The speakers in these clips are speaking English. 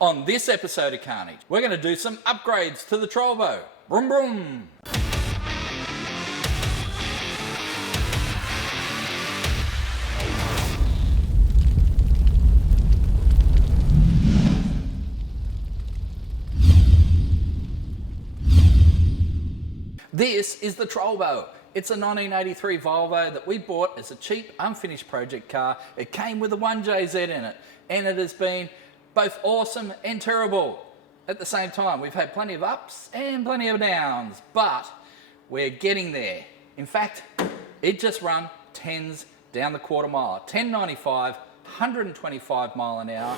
On this episode of Carnage, we're going to do some upgrades to the Trolvo. Vroom vroom! This is the Trolvo. It's a 1983 Volvo that we bought as a cheap, unfinished project car. It came with a 1JZ in it, and it has been both awesome and terrible at the same time. We've had plenty of ups and plenty of downs, but we're getting there. In fact, it just ran 10s down the quarter mile. 1095, 125 mile an hour.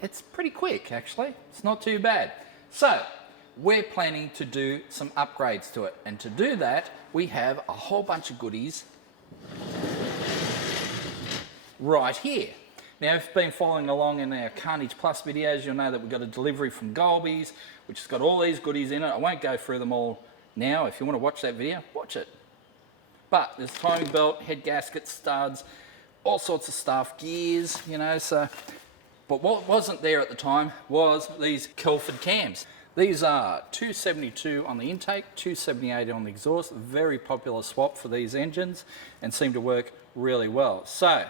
It's pretty quick, actually. It's not too bad. So, we're planning to do some upgrades to it. And to do that, we have a whole bunch of goodies right here. Now, if you've been following along in our Carnage Plus videos, you'll know that we've got a delivery from Golby's, which has got all these goodies in it. I won't go through them all now. If you want to watch that video, watch it. But there's timing belt, head gasket, studs, all sorts of stuff, gears, you know, so... But what wasn't there at the time was these Kelford cams. These are 272 on the intake, 278 on the exhaust. Very popular swap for these engines and seem to work really well. So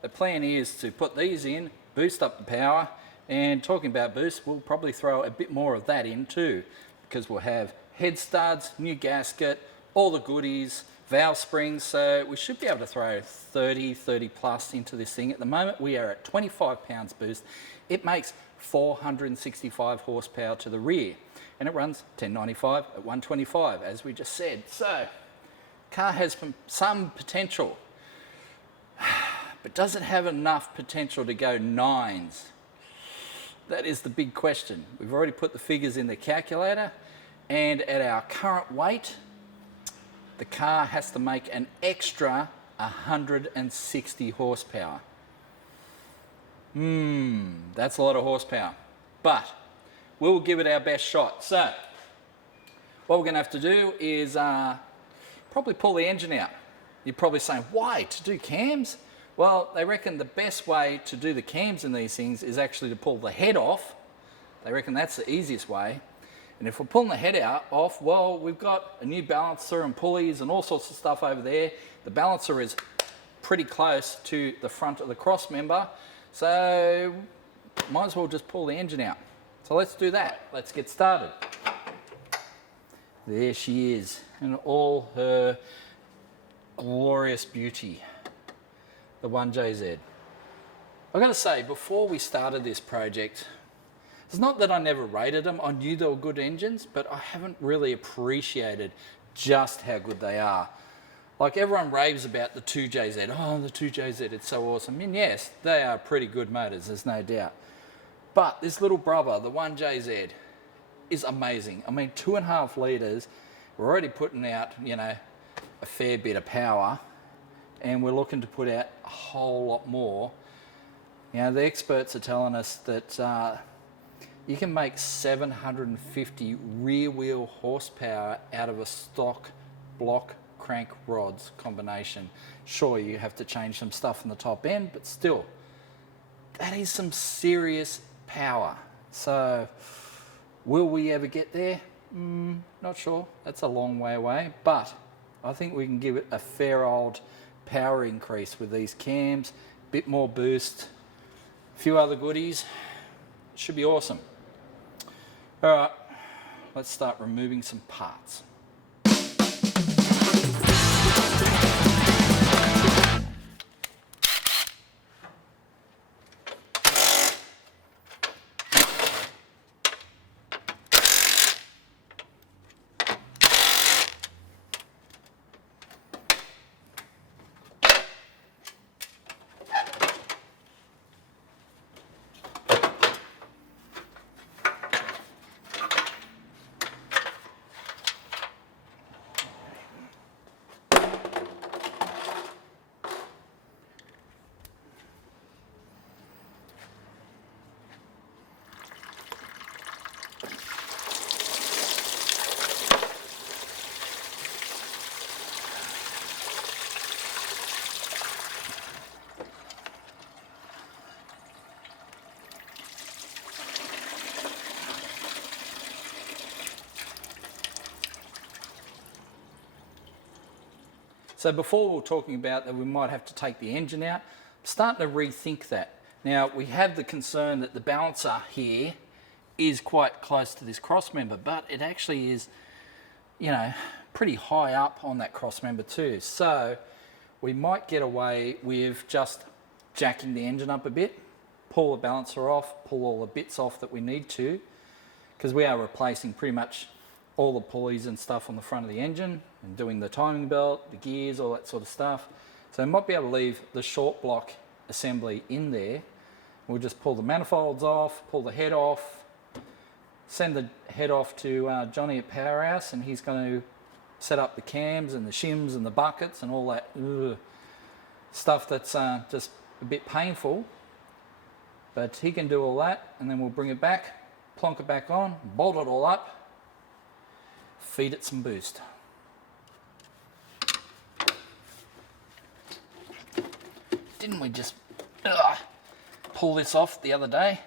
the plan is to put these in, boost up the power, and talking about boost, we'll probably throw a bit more of that in too, because we'll have head studs, new gasket, all the goodies, valve springs, so we should be able to throw 30 plus into this thing. At the moment we are at 25 pounds boost. It makes 465 horsepower to the rear and it runs 1095 at 125 as we just said. So car has some potential, but does it have enough potential to go 9s? That is the big question. We've already put the figures in the calculator, and at our current weight the car has to make an extra 160 horsepower. That's a lot of horsepower, but we'll give it our best shot. So what we're gonna have to do is probably pull the engine out. You're probably saying, why, to do cams? Well, they reckon the best way to do the cams in these things is actually to pull the head off. They reckon that's the easiest way. And if we're pulling the head off, well, we've got a new balancer and pulleys and all sorts of stuff over there. The balancer is pretty close to the front of the cross member, so might as well just pull the engine out. So let's do that. Let's get started. There she is in all her glorious beauty, the 1JZ. I've got to say, before we started this project, it's not that I never rated them. I knew they were good engines, but I haven't really appreciated just how good they are. Like everyone raves about the 2JZ. Oh, the 2JZ, it's so awesome. And yes, they are pretty good motors, there's no doubt. But this little brother, the 1JZ, is amazing. I mean, 2.5 litres, we're already putting out, you know, a fair bit of power, and we're looking to put out a whole lot more. You know, the experts are telling us that you can make 750 rear wheel horsepower out of a stock block crank rods combination. Sure, you have to change some stuff in the top end, but still, that is some serious power. So, will we ever get there? Not sure. That's a long way away, but I think we can give it a fair old power increase with these cams, bit more boost, a few other goodies. Should be awesome. All right, let's start removing some parts. So before we were talking about that we might have to take the engine out, I'm starting to rethink that. Now we have the concern that the balancer here is quite close to this cross member, but it actually is, you know, pretty high up on that cross member too. So we might get away with just jacking the engine up a bit, pull the balancer off, pull all the bits off that we need to, because we are replacing pretty much all the pulleys and stuff on the front of the engine and doing the timing belt, the gears, all that sort of stuff. So we might be able to leave the short block assembly in there. We'll just pull the manifolds off, pull the head off, send the head off to Johnny at Powerhouse, and he's going to set up the cams and the shims and the buckets and all that stuff that's just a bit painful. But he can do all that, and then we'll bring it back, plonk it back on, bolt it all up, feed it some boost. Didn't we just pull this off the other day?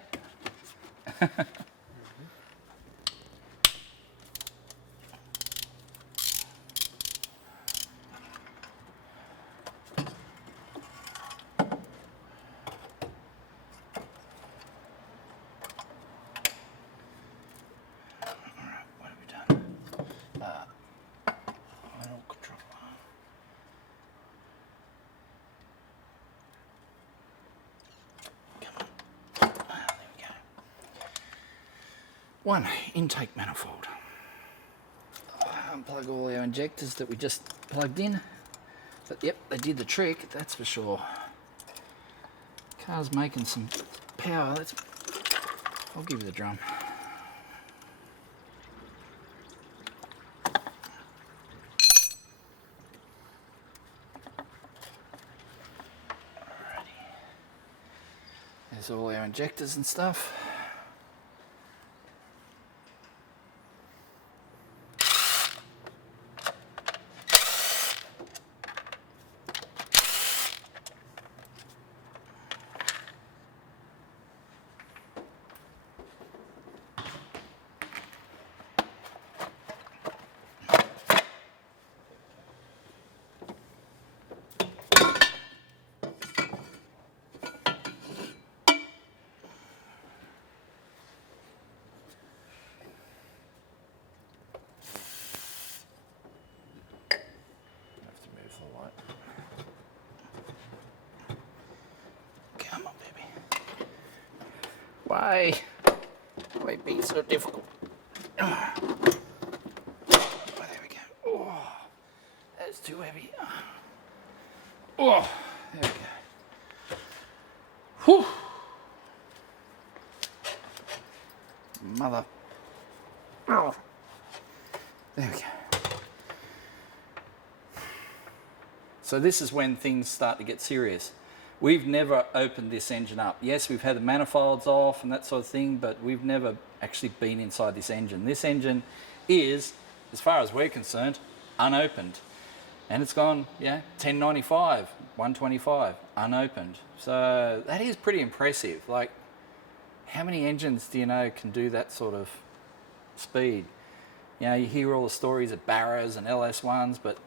One intake manifold. Unplug all our injectors that we just plugged in. But yep, they did the trick, that's for sure. Car's making some power. I'll give you the drum. Alrighty. There's all our injectors and stuff. Why it be so difficult? Oh, there we go. Oh, that's too heavy. Oh, there we go. Whew. Mother. Oh. There we go. So this is when things start to get serious. We've never opened this engine up. Yes, we've had the manifolds off and that sort of thing, but we've never actually been inside this engine. This engine is, as far as we're concerned, unopened. And it's gone, 1095, 125, unopened. So that is pretty impressive. Like, how many engines do you know can do that sort of speed? You know, you hear all the stories of Barras and LS1s, but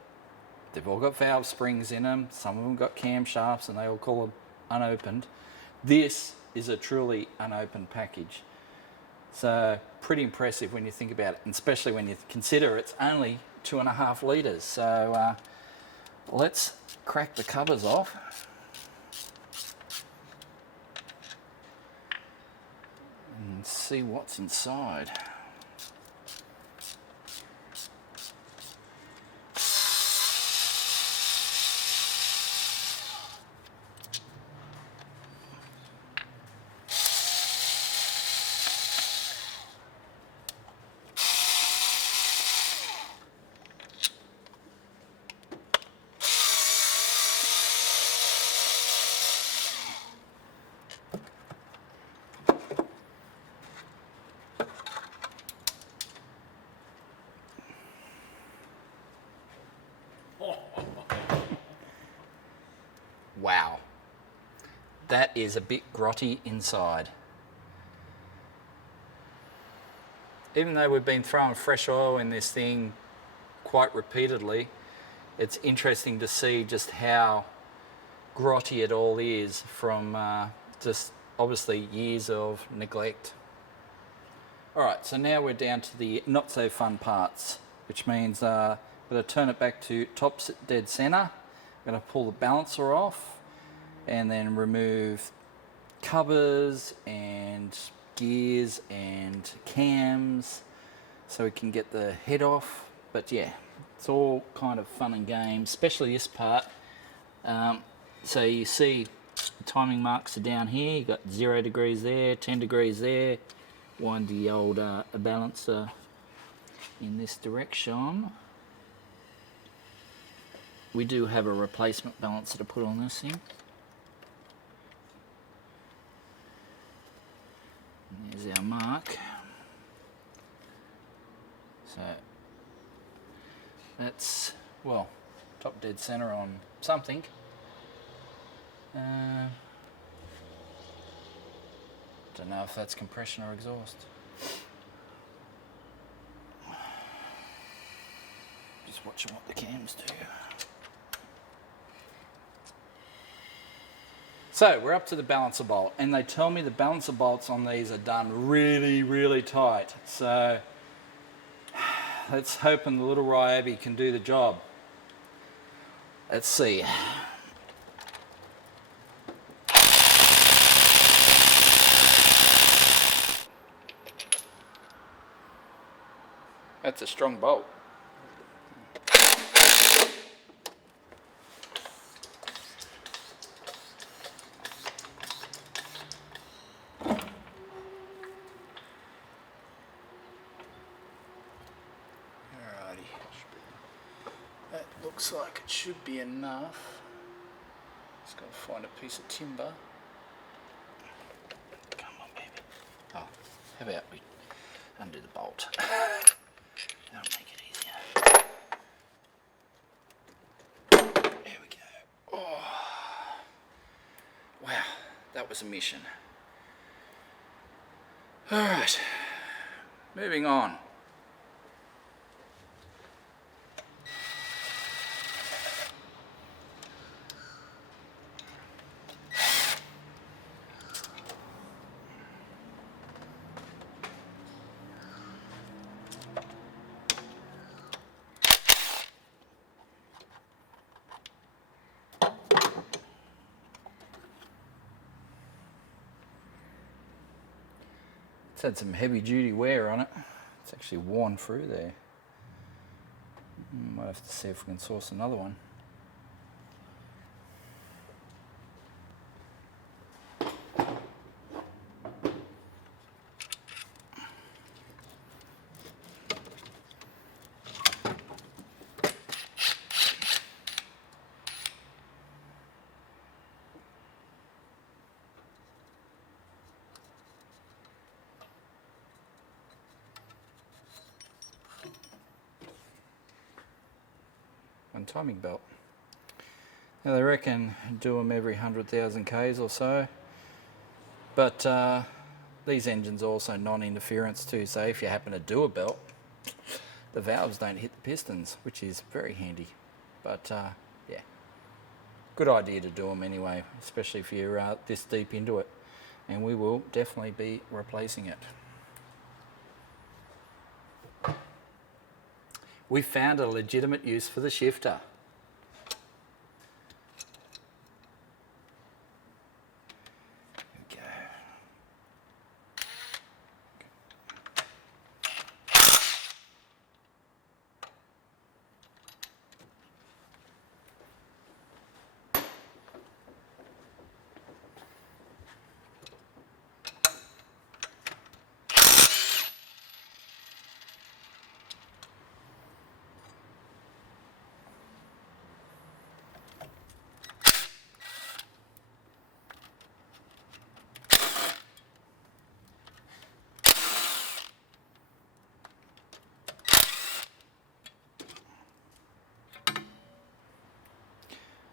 they've all got valve springs in them. Some of them got camshafts and they all call them unopened. This is a truly unopened package. So pretty impressive when you think about it, and especially when you consider it's only 2.5 litres. So let's crack the covers off. And see what's inside. Wow, that is a bit grotty inside. Even though we've been throwing fresh oil in this thing quite repeatedly, it's interesting to see just how grotty it all is from just obviously years of neglect. Alright, so now we're down to the not so fun parts, which means I'm going to turn it back to top dead center. I'm going to pull the balancer off and then remove covers and gears and cams so we can get the head off. But yeah, it's all kind of fun and games, especially this part. So you see the timing marks are down here. You got 0 degrees there, 10 degrees there. Wind the old balancer in this direction. We do have a replacement balancer to put on this thing. And there's our mark. So that's, well, top dead center on something. Don't know if that's compression or exhaust. Just watching what the cams do. So we're up to the balancer bolt, and they tell me the balancer bolts on these are done really, really tight. So let's hope the little Ryobi can do the job. Let's see. That's a strong bolt. Alrighty. That looks like it should be enough. Just gotta find a piece of timber. Come on, baby. Oh, how about we undo the bolt? That'll make it easier. There we go. Oh, wow, that was a mission. All right, moving on. It's had some heavy duty wear on it. It's actually worn through there. Might have to see if we can source another one. One timing belt. Now they reckon do them every 100,000 Ks or so, but these engines are also non-interference too, so if you happen to do a belt, the valves don't hit the pistons, which is very handy. But yeah, good idea to do them anyway, especially if you're this deep into it, and we will definitely be replacing it. We found a legitimate use for the shifter.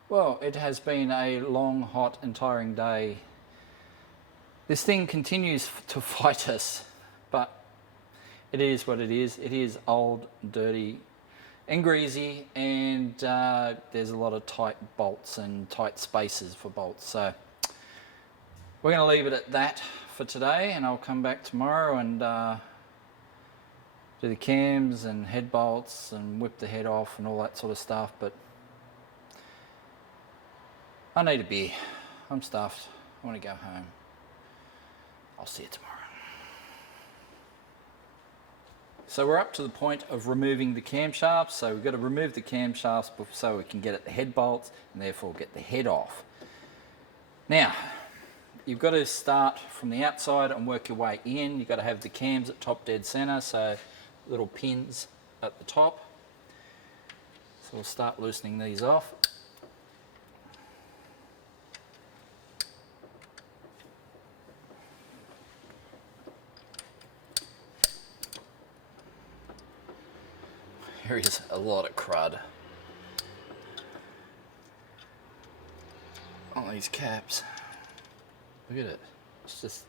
Well, it has been a long, hot and tiring day. This thing continues to fight us, but it is what it is. It is old, dirty, and greasy, and there's a lot of tight bolts and tight spaces for bolts. So we're going to leave it at that for today, and I'll come back tomorrow and do the cams and head bolts and whip the head off and all that sort of stuff. But I need a beer. I'm stuffed. I want to go home. I'll see you tomorrow. So we're up to the point of removing the camshafts. So we've got to remove the camshafts so we can get at the head bolts and therefore get the head off. Now, you've got to start from the outside and work your way in. You've got to have the cams at top dead center, so little pins at the top. So we'll start loosening these off. There is a lot of crud on these caps. Look at it. It's just,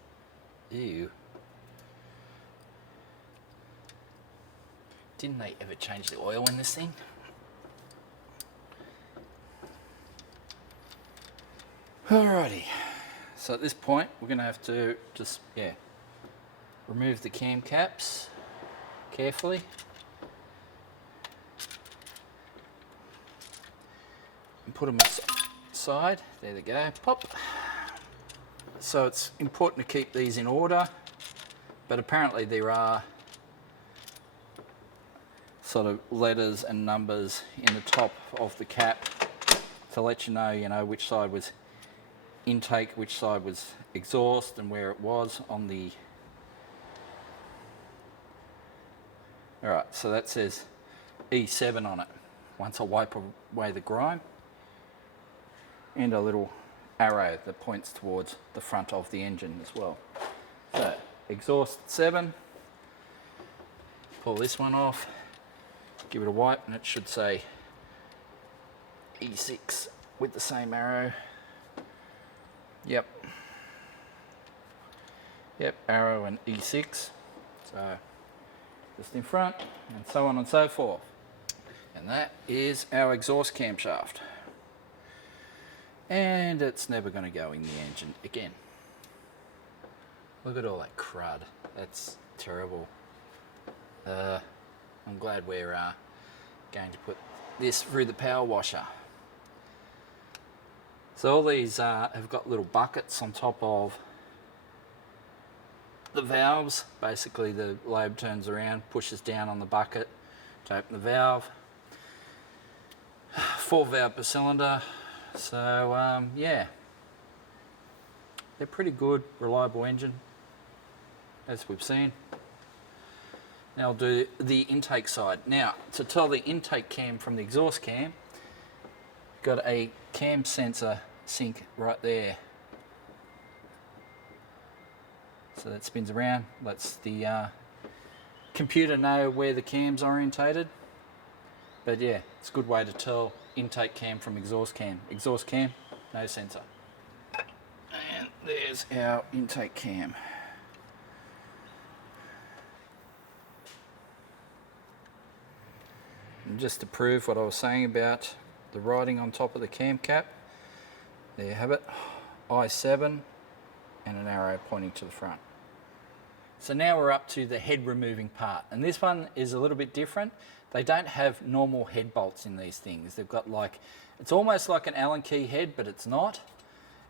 ew. Didn't they ever change the oil in this thing? Alrighty. So at this point, we're going to have to just, remove the cam caps carefully. And put them aside. There they go. Pop. So it's important to keep these in order, but apparently there are sort of letters and numbers in the top of the cap to let you know, which side was intake, which side was exhaust, and where it was on the. All right, so that says E7 on it. Once I wipe away the grime, and a little arrow that points towards the front of the engine as well. So exhaust 7, pull this one off, give it a wipe, and it should say E6 with the same arrow. Yep, arrow and E6. So just in front, and so on and so forth. And that is our exhaust camshaft. And it's never going to go in the engine again. Look at all that crud. That's terrible. I'm glad we're going to put this through the power washer. So all these have got little buckets on top of the valves. Basically the lobe turns around, pushes down on the bucket to open the valve. 4 valve per cylinder. So yeah, they're pretty good, reliable engine, as we've seen. Now I'll do the intake side. Now, to tell the intake cam from the exhaust cam, got a cam sensor sync right there. So that spins around, lets the computer know where the cam's orientated. But yeah, it's a good way to tell intake cam from exhaust cam. Exhaust cam, no sensor. And there's our intake cam. And just to prove what I was saying about the writing on top of the cam cap, there you have it, I7 and an arrow pointing to the front. So now we're up to the head removing part, and this one is a little bit different. They don't have normal head bolts in these things. They've got like, it's almost like an Allen key head, but it's not.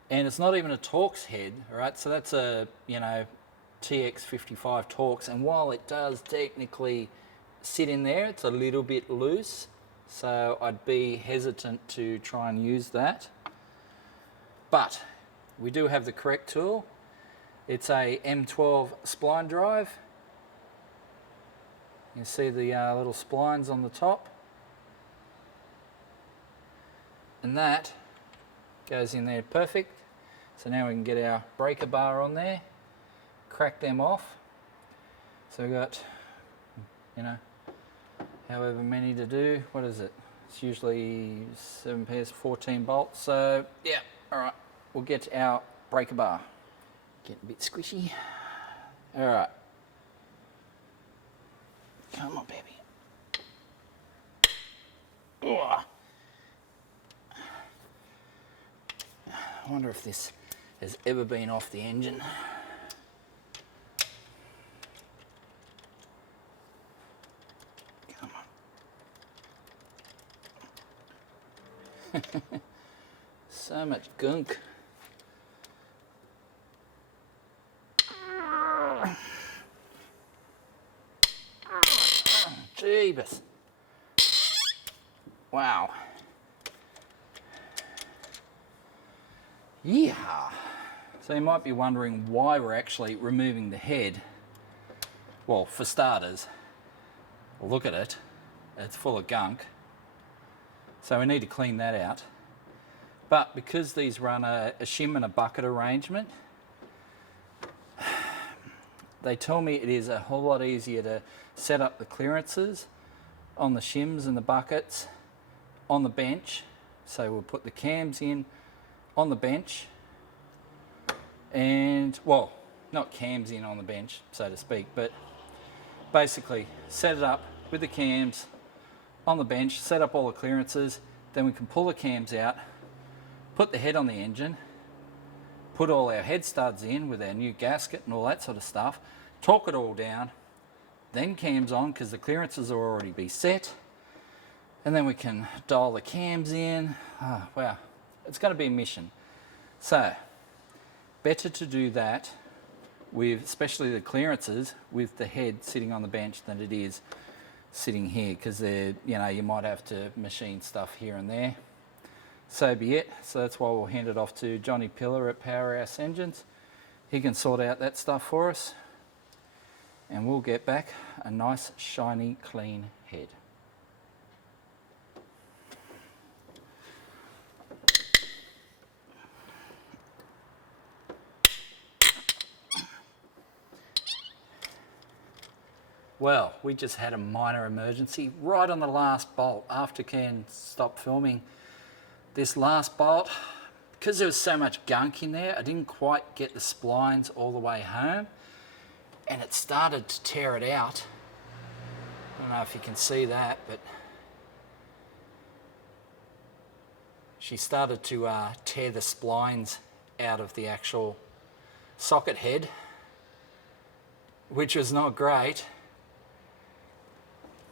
And it's not even a Torx head, all right? So that's a, TX55 Torx. And while it does technically sit in there, it's a little bit loose. So I'd be hesitant to try and use that. But we do have the correct tool. It's a M12 spline drive. You can see the little splines on the top. And that goes in there perfect. So now we can get our breaker bar on there, crack them off. So we've got, however many to do. What is it? It's usually 7 pairs, 14 bolts. So yeah, all right, we'll get our breaker bar. Getting a bit squishy. All right. Come on, baby. Ugh. I wonder if this has ever been off the engine. Come on. So much gunk. Jeebus. Wow. Yeah. So you might be wondering why we're actually removing the head. Well, for starters, look at it. It's full of gunk. So we need to clean that out. But because these run a shim and a bucket arrangement, they tell me it is a whole lot easier to set up the clearances on the shims and the buckets on the bench. So we'll put the cams in on the bench and, well, not cams in on the bench, so to speak, but basically set it up with the cams on the bench, set up all the clearances, then we can pull the cams out, put the head on the engine, put all our head studs in with our new gasket and all that sort of stuff, torque it all down, then cams on because the clearances will already be set, and then we can dial the cams in. Oh, wow, it's going to be a mission. So, better to do that with, especially the clearances, with the head sitting on the bench than it is sitting here, because you know, you might have to machine stuff here and there. So be it. So that's why we'll hand it off to Johnny Pillar at Powerhouse Engines. He can sort out that stuff for us, and we'll get back a nice, shiny, clean head. Well, we just had a minor emergency right on the last bolt after Ken stopped filming. This last bolt, because there was so much gunk in there, I didn't quite get the splines all the way home, and it started to tear it out. I don't know if you can see that, but she started to tear the splines out of the actual socket head, which was not great.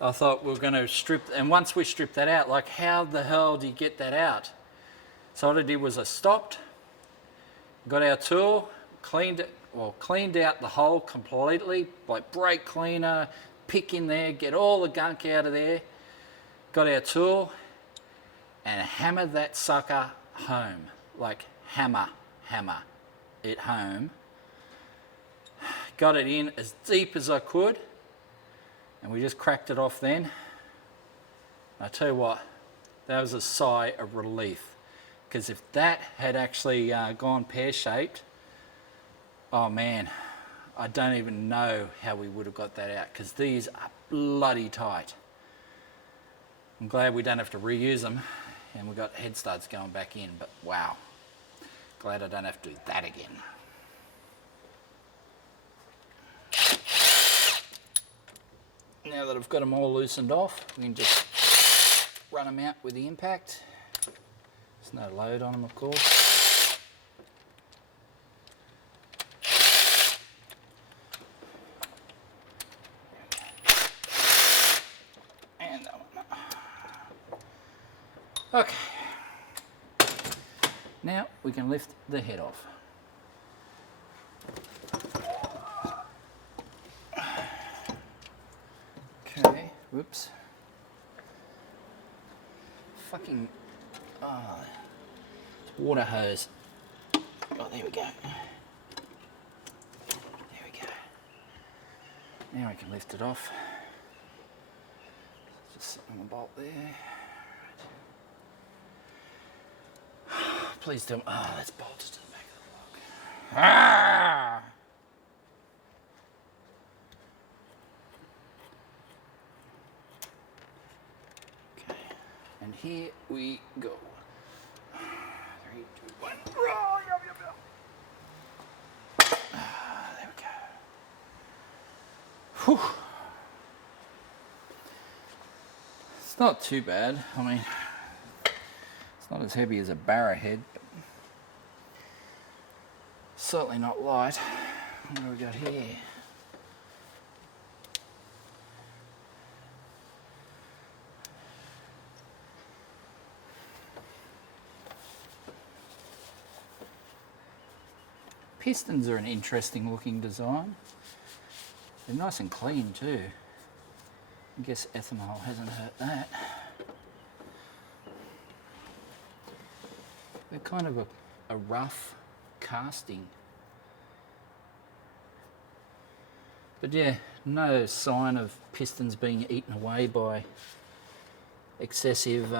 I thought we were going to strip, and once we stripped that out, like, how the hell do you get that out? So what I did was I stopped, got our tool, cleaned out the hole completely, like brake cleaner, pick in there, get all the gunk out of there, got our tool, and hammered that sucker home, like hammer it home. Got it in as deep as I could, and we just cracked it off then. I tell you what, that was a sigh of relief, because if that had actually gone pear-shaped, oh man, I don't even know how we would have got that out, because these are bloody tight. I'm glad we don't have to reuse them, and we've got head studs going back in, but wow, glad I don't have to do that again. Now that I've got them all loosened off, we can just run them out with the impact. There's no load on them, of course. And that one. Okay. Now we can lift the head off. Okay, whoops. Fucking, water hose. Oh, there we go. There we go. Now we can lift it off. Just sit on the bolt there. Please don't. Oh, that's bolted to the back of the block. Ah! Okay, and here we go. 3, 2, 1. There we go. Whew. not too bad. I mean, it's not as heavy as a barra head, but certainly not light. What do we got here? Pistons are an interesting looking design. They're nice and clean too. I guess ethanol hasn't hurt that. They're kind of a rough casting. But yeah, no sign of pistons being eaten away by excessive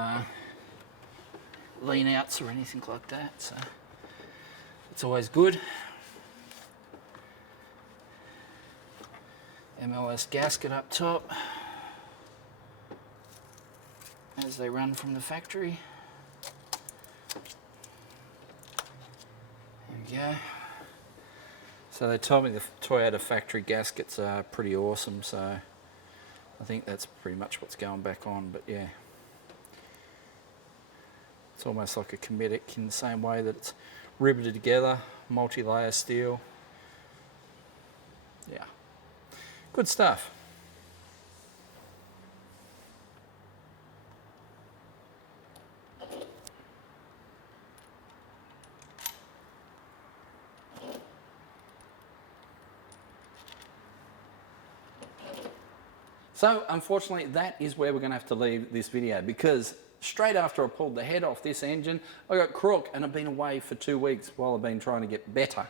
lean outs or anything like that, so it's always good. MLS gasket up top as they run from the factory. There we go. So they told me the Toyota factory gaskets are pretty awesome, so I think that's pretty much what's going back on, but yeah. It's almost like a Kinetic in the same way that it's riveted together, multi-layer steel. Yeah. Good stuff. So unfortunately that is where we're going to have to leave this video, because straight after I pulled the head off this engine I got crook and I've been away for 2 weeks while I've been trying to get better.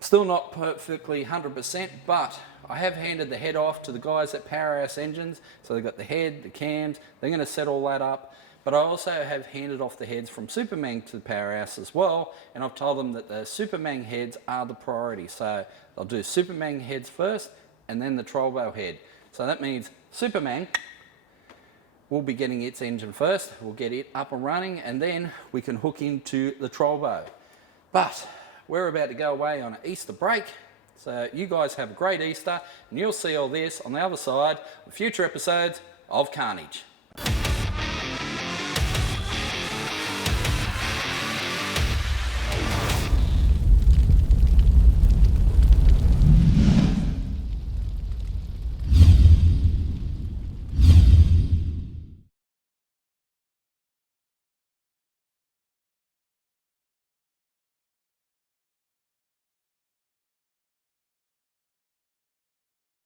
Still not perfectly 100%, but I have handed the head off to the guys at Powerhouse Engines. So they've got the head, the cams, they're going to set all that up. But I also have handed off the heads from Superman to the Powerhouse as well, and I've told them that the Superman heads are the priority. So they'll do Superman heads first and then the Trolvo head. So that means Superman will be getting its engine first, we'll get it up and running, and then we can hook into the Trolvo. But we're about to go away on an Easter break, so you guys have a great Easter, and you'll see all this on the other side of future episodes of Carnage.